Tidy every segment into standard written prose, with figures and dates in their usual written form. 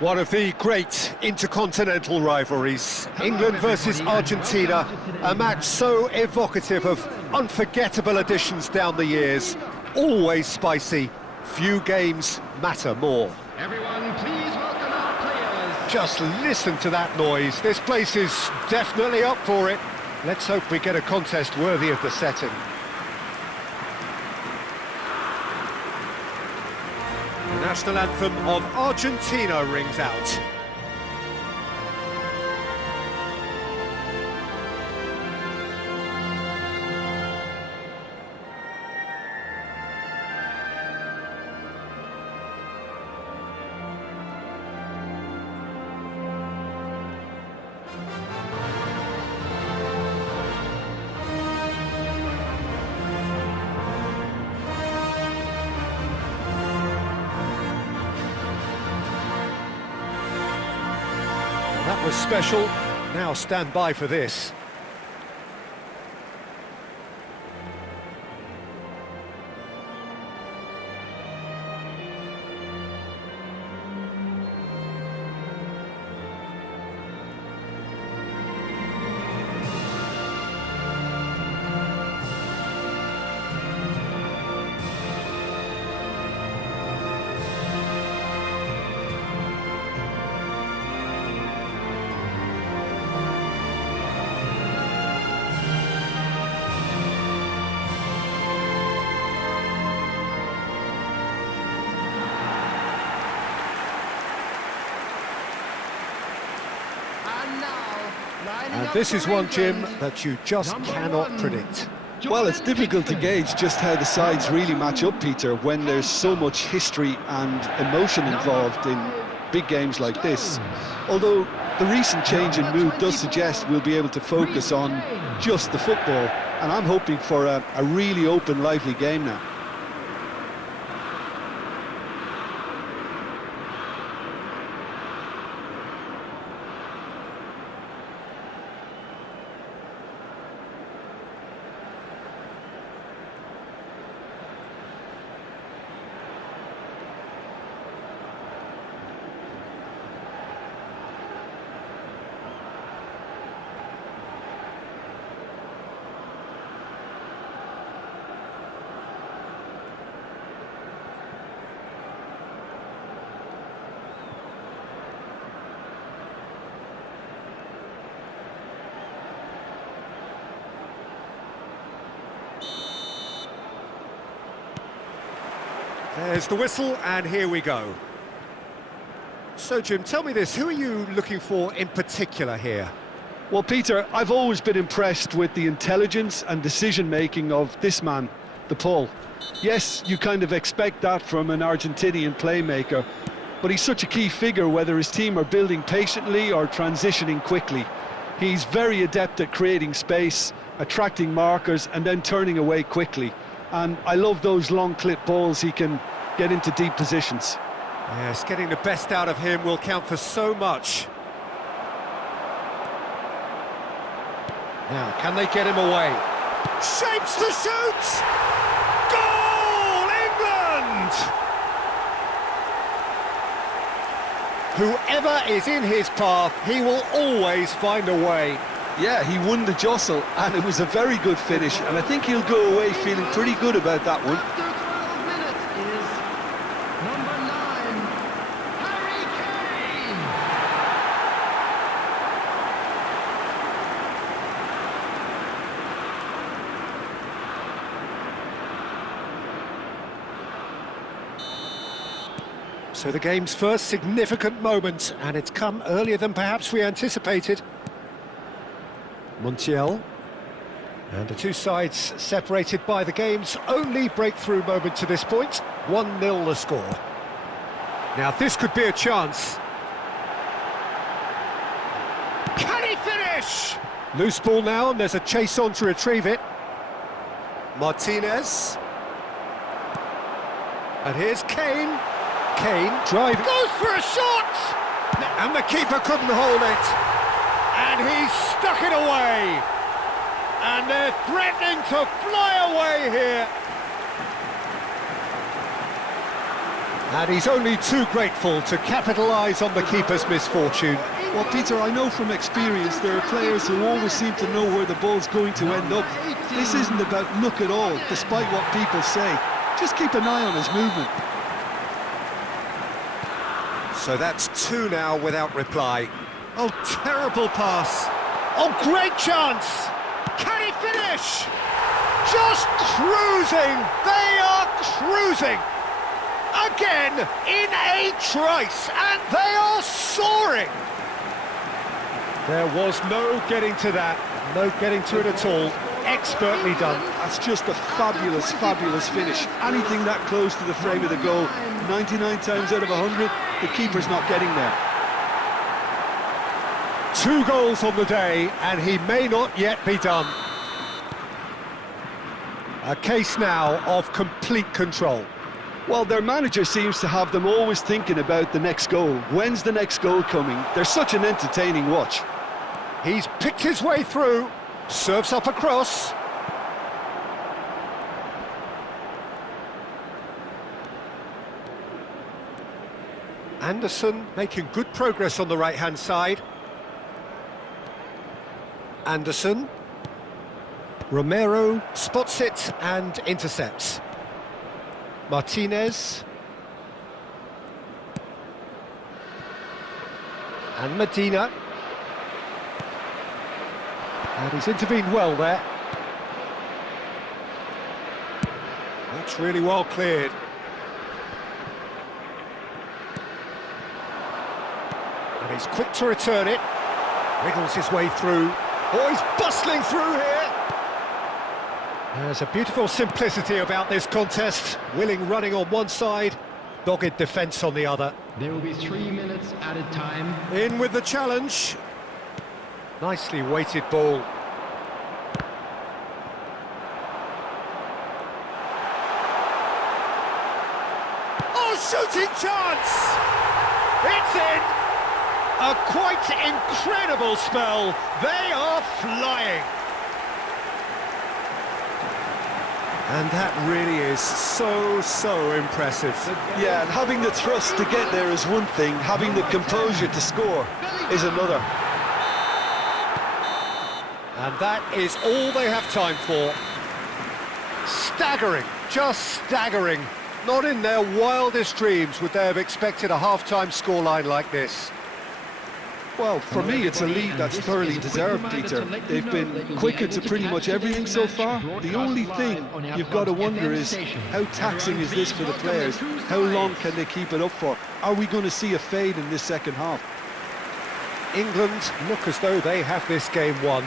One of the great intercontinental rivalries, England versus Argentina, a match so evocative of unforgettable editions down the years, always spicy, few games matter more. Everyone, please welcome our players. Just listen to that noise, this place is definitely up for it. Let's hope we get a contest worthy of the setting. The national anthem of Argentina rings out. That was special. Now stand by for this. And this is one, Jim, that you just cannot predict. Well, it's difficult to gauge just how the sides really match up, Peter, when there's so much history and emotion involved in big games like this. Although the recent change in mood does suggest we'll be able to focus on just the football, and I'm hoping for a really open, lively game now. There's the whistle, and here we go. So, Jim, tell me this, who are you looking for in particular here? Well, Peter, I've always been impressed with the intelligence and decision-making of this man, the Paul. Yes, you kind of expect that from an Argentinian playmaker, but he's such a key figure whether his team are building patiently or transitioning quickly. He's very adept at creating space, attracting markers, and then turning away quickly. And I love those long clip balls he can get into deep positions. Yes, getting the best out of him will count for so much. Now, can they get him away? Shapes to shoot! Goal, England! Whoever is in his path, he will always find a way. Yeah, he won the jostle, and it was a very good finish, and I think he'll go away feeling pretty good about that one. After 12 minutes is number 9, Harry Kane. So the game's first significant moment, and it's come earlier than perhaps we anticipated. Montiel, and the two sides separated by the game's only breakthrough moment to this point. 1-0 the score. Now this could be a chance. Can he finish? Loose ball now, and there's a chase on to retrieve it. Martinez. And here's Kane. Kane driving. Goes for a shot! And the keeper couldn't hold it. And he's stuck it away. And they're threatening to fly away here. And he's only too grateful to capitalise on the keeper's misfortune. Well, Peter, I know from experience there are players who always seem to know where the ball's going to end up. This isn't about luck at all, despite what people say. Just keep an eye on his movement. So that's two now without reply. Oh, terrible pass. Oh, great chance. Can he finish? Just cruising. They are cruising. Again, in a trice, and they are soaring. There was no getting to that, no getting to it at all. Expertly done. That's just a fabulous, fabulous finish. Anything that close to the frame of the goal, 99 times out of 100, the keeper's not getting there. 2 goals on the day, and he may not yet be done. A case now of complete control. Well, their manager seems to have them always thinking about the next goal. When's the next goal coming? They're such an entertaining watch. He's picked his way through, serves up a cross. Anderson making good progress on the right-hand side. Anderson. Romero spots it and intercepts. Martinez. And Medina. And he's intervened well there. That's really well cleared. And he's quick to return it. Wriggles his way through. Oh, he's bustling through here. There's a beautiful simplicity about this contest. Willing running on one side, dogged defence on the other. There will be 3 minutes added time. In with the challenge. Nicely weighted ball. Oh, shooting chance! It's in! A quite incredible spell. They are flying. And that really is so impressive. Yeah, and having the thrust to get there is one thing, having the composure to score is another. And that is all they have time for. Staggering, just staggering. Not in their wildest dreams would they have expected a half-time scoreline like this. Well, for me, it's a lead that's thoroughly deserved, Peter. They've been quicker to pretty much everything so far. The only thing you've got to wonder is, how taxing is this for the players? How long can they keep it up for? Are we going to see a fade in this second half? England look as though they have this game won.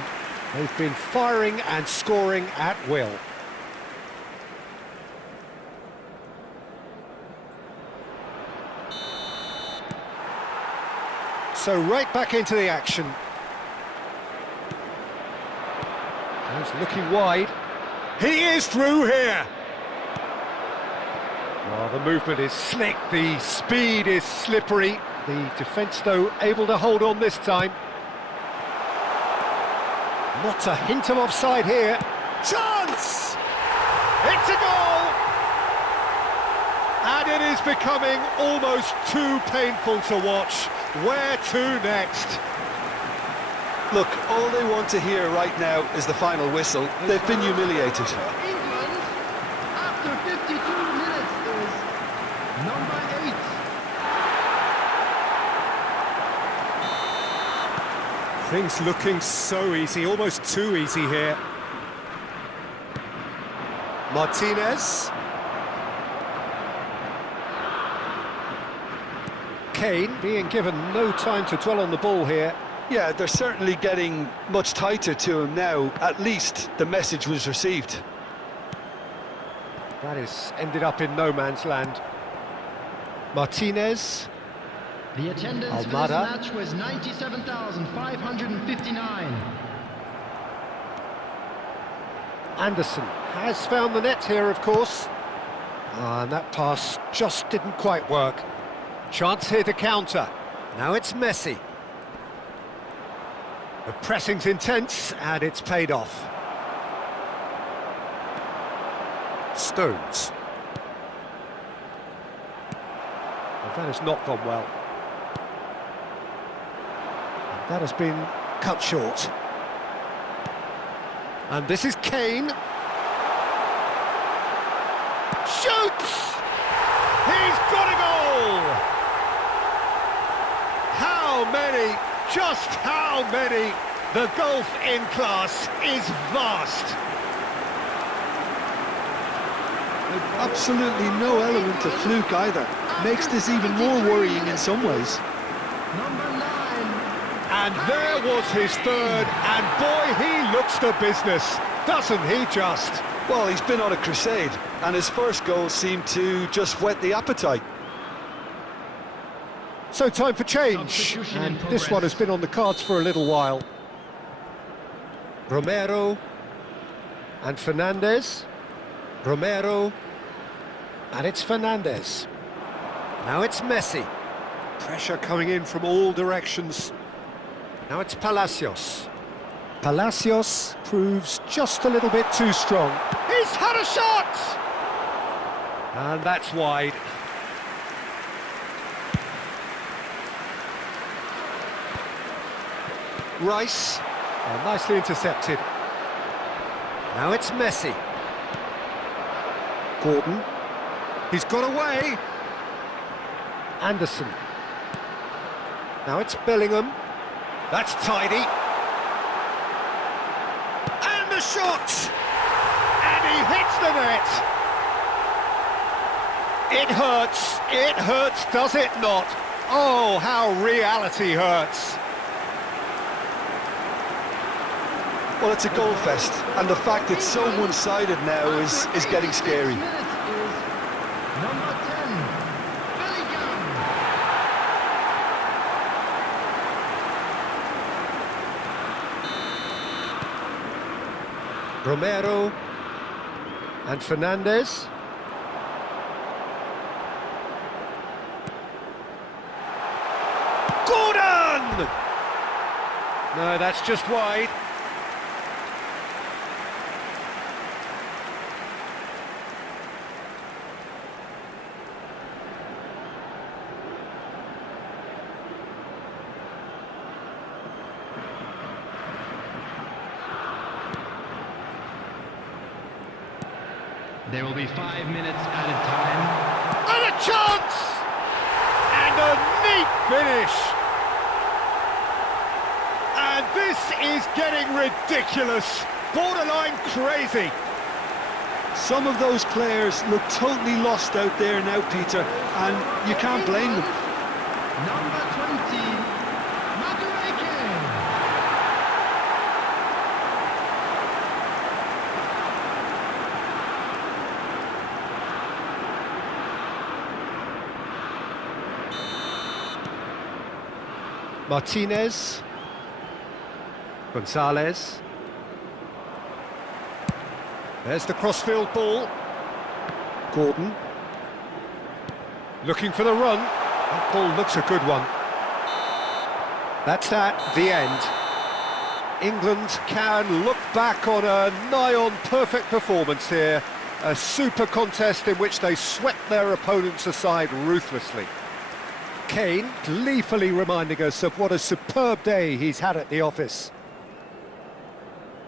They've been firing and scoring at will. So right back into the action. He's looking wide. He is through here. Well, the movement is slick, the speed is slippery. The defence, though, able to hold on this time. Not a hint of offside here. Chance! It's a goal! And it is becoming almost too painful to watch. Where to next? Look, all they want to hear right now is the final whistle. They've been humiliated. England, after 52 minutes, is number 8. Things looking so easy, almost too easy here. Martinez. Kane being given no time to dwell on the ball here. Yeah, they're certainly getting much tighter to him now. At least the message was received. That is ended up in no man's land. Martinez. The attendance for this Almada. match was 97,559. Anderson has found the net here, of course. And that pass just didn't quite work. Chance here to counter. Now it's Messi. The pressing's intense, and it's paid off. Stones. That has not gone well. And that has been cut short. And this is Kane. Shoots! He's got a goal! How many, just how many? The gulf in class is vast. Absolutely no element of fluke either. Makes this even more worrying in some ways. Number 9. And there was his third, and boy, he looks the business, doesn't he just? Well, he's been on a crusade, and his first goal seemed to just whet the appetite. So time for change, Substitution in and progress. this one has been on the cards for a little while. Romero and Fernandez. Romero, and it's Fernandez. Now it's Messi. Pressure coming in from all directions. Now it's Palacios. Palacios proves just a little bit too strong. He's had a shot! And that's wide. Rice, nicely intercepted. Now it's Messi. Gordon, he's got away. Anderson. Now it's Bellingham. That's tidy. And the shot! And he hits the net. It hurts, does it not? Oh, how reality hurts. Well, it's a goal fest, and the fact it's so one-sided now is getting scary. Minutes is number 10. Bellingham. Romero and Fernandez. Gordon! No, that's just wide. There will be 5 minutes added time. And a chance! And a neat finish! And this is getting ridiculous, borderline crazy. Some of those players look totally lost out there now, Peter, and you can't blame them. Number 20. Madueke. Martinez. Gonzalez. There's the crossfield ball. Gordon. Looking for the run. That ball looks a good one. That's that, the end. England can look back on a nigh-on perfect performance here. A super contest in which they swept their opponents aside ruthlessly. Kane gleefully reminding us of what a superb day he's had at the office.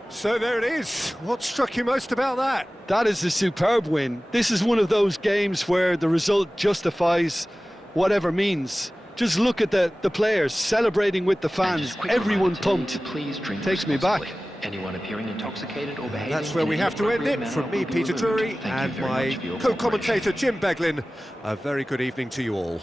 So there it is. What struck you most about that? That is a superb win. This is one of those games where the result justifies whatever means. Just look at the players celebrating with the fans, everyone pumped. Takes me back. Anyone appearing intoxicated or behaving That's where we have to end it. From me, Peter Drury, and my co-commentator Jim Beglin. A very good evening to you all.